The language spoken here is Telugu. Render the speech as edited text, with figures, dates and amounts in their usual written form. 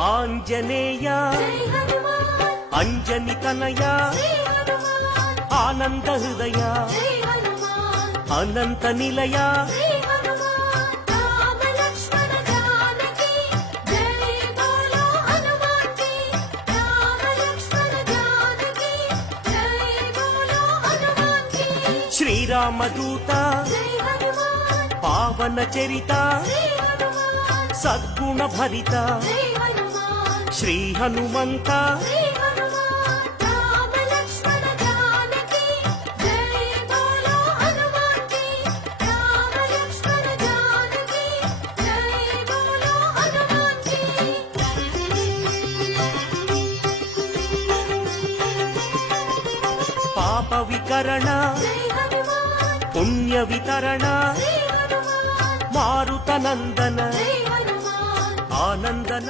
ఆంజనేయ అంజని తనయ ఆనంద హృదయ అనంత నిలయ శ్రీరామదూత పావన చరిత సద్గుణ భరిత శ్రీ హనుమంత పాప వికరణ పుణ్య వితరణ మారుతనందన ఆనందన